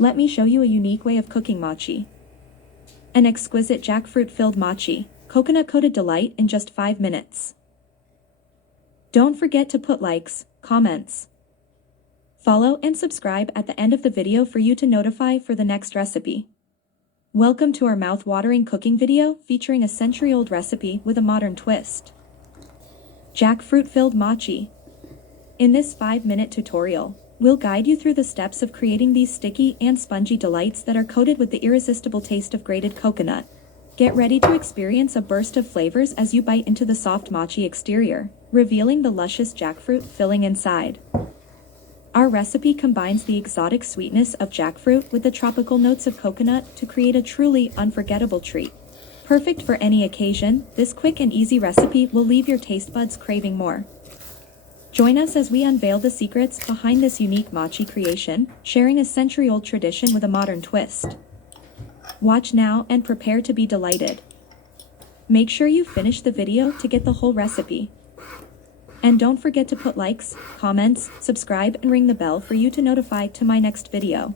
Let me show you a unique way of cooking mochi. An exquisite jackfruit-filled mochi, coconut-coated delight in just 5 minutes. Don't forget to put likes, comments, follow and subscribe at the end of the video for you to notify for the next recipe. Welcome to our mouth-watering cooking video featuring a century-old recipe with a modern twist. Jackfruit-filled mochi. In this 5-minute tutorial, we'll guide you through the steps of creating these sticky and spongy delights that are coated with the irresistible taste of grated coconut. Get ready to experience a burst of flavors as you bite into the soft mochi exterior, revealing the luscious jackfruit filling inside. Our recipe combines the exotic sweetness of jackfruit with the tropical notes of coconut to create a truly unforgettable treat. Perfect for any occasion, this quick and easy recipe will leave your taste buds craving more. Join us as we unveil the secrets behind this unique mochi creation, sharing a century-old tradition with a modern twist. Watch now and prepare to be delighted. Make sure you finish the video to get the whole recipe. And don't forget to put likes, comments, subscribe and ring the bell for you to notify to my next video.